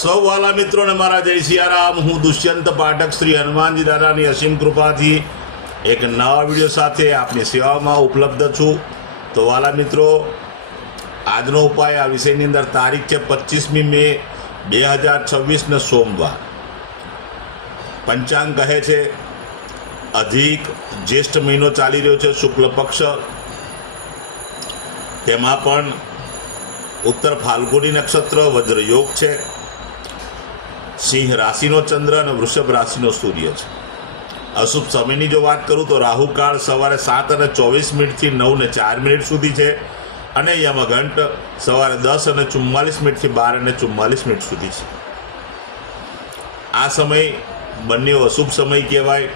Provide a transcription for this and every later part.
સૌ વાલા મિત્રોને મારા જય સિયારામ। હું દુષ્યંત પાઠક શ્રી હનુમાનજી દાદાની અસીમ કૃપાથી એક નવા વિડીયો સાથે આપની સેવામાં ઉપલબ્ધ છું। તો વાલા મિત્રો, આજનો ઉપાય આ વિષયની અંદર તારીખ છે 25મી મે 2026 સોમવાર। પંચાંગ કહે છે અધિક જ્યેષ્ઠ મહિનો ચાલી રહ્યો છે, શુક્લ પક્ષ, તેમાં પણ ઉત્તર ફાલ્ગુની નક્ષત્ર, વજ્રયોગ છે, સિંહ રાશિનો ચંદ્ર અને વૃષભ રાશિનો સૂર્ય છે। અશુભ સમયની જો વાત કરું તો રાહુકાળ સવારે 7:24 9 ને 4 સુધી છે અને યમઘંટ સવારે 10:44 12:44 સુધી છે। આ સમય બંને અશુભ સમય કહેવાય।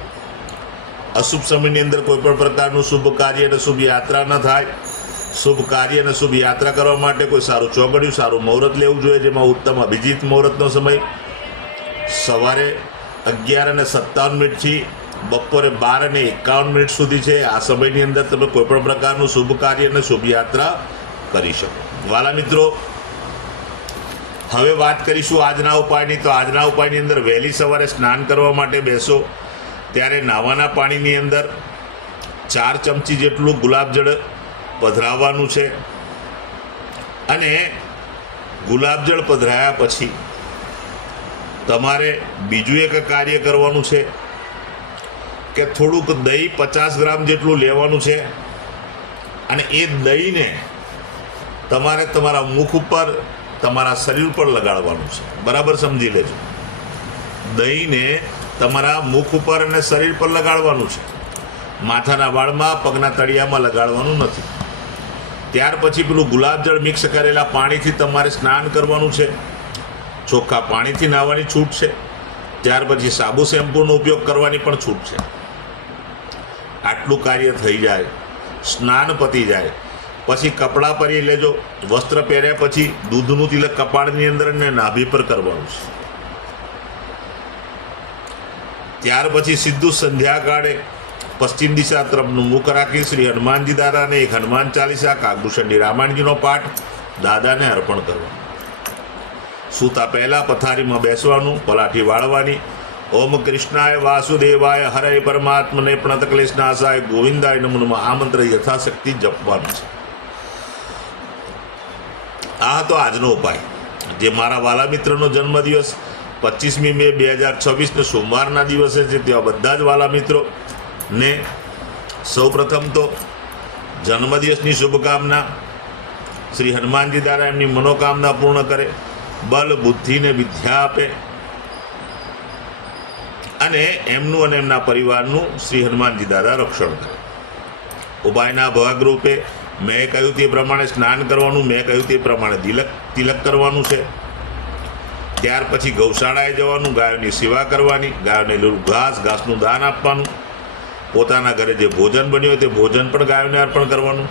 અશુભ સમયની અંદર કોઈ પણ પ્રકારનું શુભ કાર્ય અને શુભ યાત્રા ન થાય। શુભ કાર્ય અને શુભ યાત્રા કરવા માટે કોઈ સારું ચોગડિયું, સારું મુહૂર્ત લેવું જોઈએ, જેમાં ઉત્તમ અભિજીત મુહૂર્તનો સમય સવારે 11:57 થી બપોરે 12:51 સુધી છે। આ સમયની અંદર તમે કોઈ પણ પ્રકારનું શુભ કાર્ય અને શુભ યાત્રા કરી શકો। વાલા મિત્રો, હવે વાત કરીશું આજના ઉપાયની। તો આજના ઉપાયની અંદર વહેલી સવારે સ્નાન કરવા માટે બેસો ત્યારે નાવાના પાણીની અંદર 4 ચમચી જેટલું ગુલાબજળ પધરાવવાનું છે અને ગુલાબજળ પધરાયા પછી તમારે બીજું એક કાર્ય કરવાનું છે કે થોડુંક દહીં 50 ગ્રામ જેટલું લેવાનું છે અને એ દહીંને તમારે તમારા મુખ ઉપર, તમારા શરીર ઉપર લગાડવાનું છે। બરાબર સમજી લેજો। દહીંને તમારા મુખ ઉપર અને શરીર પર લગાડવાનું છે, માથાના વાળમાં, પગના તળિયામાં લગાડવાનું નથી। ત્યાર પછી પેલું ગુલાબજળ મિક્સ કરેલા પાણીથી તમારે સ્નાન કરવાનું છે। ચોખ્ખા પાણીથી નાહવાની છૂટ છે। ત્યાર પછી સાબુ શેમ્પૂનો ઉપયોગ કરવાની પણ છૂટ છે। આટલું કાર્ય થઈ જાય, સ્નાન પતી જાય પછી કપડાં પહેરી લેજો। વસ્ત્ર પહેર્યા પછી દૂધનું તિલક કપાળની અંદર અને નાભી પર કરવાનું છે। ત્યાર પછી સીધું સંધ્યાકાળે પશ્ચિમ દિશા તરફનું મુખ રાખી શ્રી હનુમાનજી દાદાને એક હનુમાન ચાલીસા, કાગભૂષણની રામાયણજીનો પાઠ દાદાને અર્પણ કરવાનો। સૂતા પહેલાં પથારીમાં બેસવાનું, પલાઠી વાળવાની। ઓમ કૃષ્ણાય વાસુદેવાય હરે પરમાત્મને પ્રણતક્લેશનાશાય ગોવિંદાય નમો આ મંત્ર યથાશક્તિ જપવાનું છે। આ હતો આજનો ઉપાય। જે મારા વાલા મિત્રનો જન્મદિવસ 25મી મે 2026 સોમવારના દિવસે છે, તેવા બધા જ વાલા મિત્રોને સૌપ્રથમ તો જન્મદિવસની શુભકામના। શ્રી હનુમાનજી દાદા એમની મનોકામના પૂર્ણ કરે, બલ, બુદ્ધિ ને વિદ્યા આપે અને એમનું અને એમના પરિવારનું શ્રી હનુમાનજી દાદા રક્ષણ કરે। ઉપાયના ભાગરૂપે મેં કહ્યું તે પ્રમાણે સ્નાન કરવાનું, મેં કહ્યું તે પ્રમાણે તિલક કરવાનું છે। ત્યાર પછી ગૌશાળાએ જવાનું, ગાયોની સેવા કરવાની, ગાયોને લીલું ઘાસનું દાન આપવાનું। પોતાના ઘરે જે ભોજન બન્યું હોય તે ભોજન પણ ગાયોને અર્પણ કરવાનું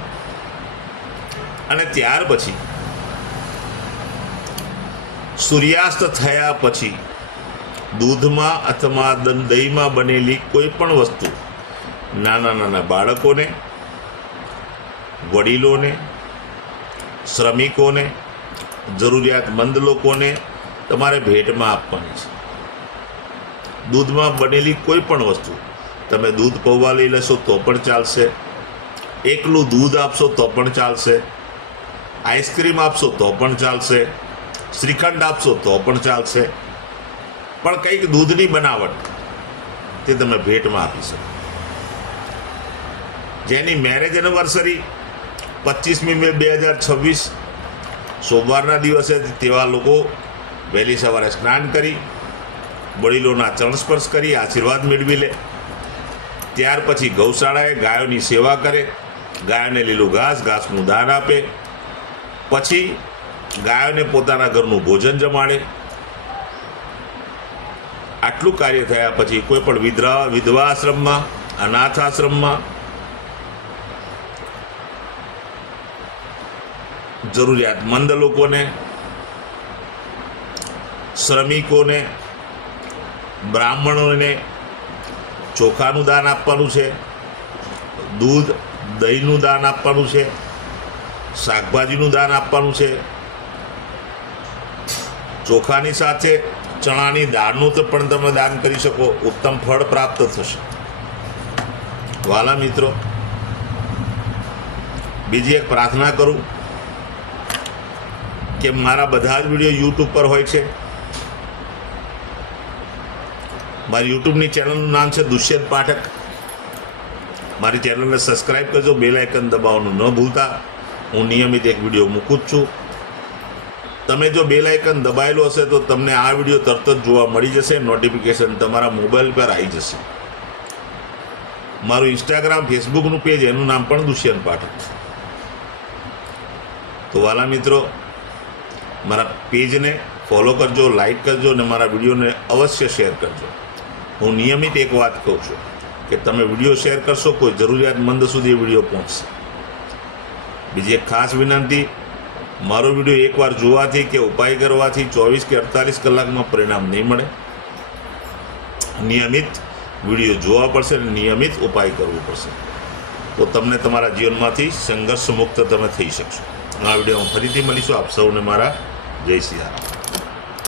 અને ત્યાર પછી સૂર્યાસ્ત થયા પછી દૂધમાં અથવા દહીંમાં બનેલી કોઈ પણ વસ્તુ નાના નાના બાળકોને, વડીલોને, શ્રમિકોને, જરૂરિયાતમંદ લોકોને તમારે ભેટમાં આપવાની છે। દૂધમાં બનેલી કોઈ પણ વસ્તુ, તમે દૂધ પૌવા લઈ લેશો તો પણ ચાલશે, એકલું દૂધ આપશો તો પણ ચાલશે, આઈસ્ક્રીમ આપશો તો પણ ચાલશે, શ્રીખંડ આપશો તો પણ ચાલશે, પણ કંઈક દૂધની બનાવટ તે તમે ભેટમાં આપી શકો। જેની મેરેજ એનિવર્સરી 25મી મે 2026 સોમવારના દિવસે, તેવા લોકો વહેલી સવારે સ્નાન કરી વડીલોના ચરણ સ્પર્શ કરી આશીર્વાદ મેળવી લે। ત્યાર પછી ગૌશાળાએ ગાયોની સેવા કરે, ગાયોને લીલું ઘાસનું દાન આપે, પછી ગાયોને પોતાના ઘરનું ભોજન જમાડે। આટલું કાર્ય થયા પછી કોઈ પણ વિધવા આશ્રમમાં, અનાથ આશ્રમમાં, જરૂરિયાતમંદ લોકોને, શ્રમિકોને, બ્રાહ્મણોને ચોખાનું દાન આપવાનું છે, દૂધ દહીંનું દાન આપવાનું છે, શાકભાજીનું દાન આપવાનું છે। ચોખાની સાથે ચણાની દાળનું તો પણ તમે દાન કરી શકો, ઉત્તમ ફળ પ્રાપ્ત થશે. વાલા મિત્રો, બીજી એક પ્રાર્થના કરું કે મારા બધા જ વિડીયો યુટ્યુબ પર હોય છે. મારી યુટ્યુબની ચેનલનું નામ છે દુષ્યંત પાઠક. મારી ચેનલને સબસ્ક્રાઈબ કરજો, બેલ આઇકન દબાવવાનું ન ભૂલતા. હું નિયમિત એક વિડીયો મૂકું જ છું. તમે જો બેલ આઇકન દબાયેલું હશે તો તમને આ વિડીયો તરત જ જોવા મળી જશે, નોટિફિકેશન તમારા મોબાઈલ પર આવી જશે. મારું ઇન્સ્ટાગ્રામ ફેસબુકનું પેજ, એનું નામ પણ દુષ્યંત પાઠક. તો વાલા મિત્રો, મારા પેજને ફોલો કરજો, લાઈક કરજો અને મારા વિડીયોને અવશ્ય શેર કરજો. હું નિયમિત એક વાત કહું છું કે તમે વિડીયો શેર કરશો, કોઈ જરૂરિયાતમંદ સુધી વિડીયો પહોંચશે. બીજી એક ખાસ વિનંતી, મારો વિડીયો એકવાર જોવાથી કે ઉપાય કરવાથી 24 કે 48 કલાકમાં પરિણામ નહીં મળે. નિયમિત વિડીયો જોવા પડશે અને નિયમિત ઉપાય કરવો પડશે, તો તમને તમારા જીવનમાંથી સંઘર્ષ મુક્ત તમે થઈ શકશો. આ વિડીયોમાં ફરીથી મળીશું. આપ સૌને મારા જય સિયારામ.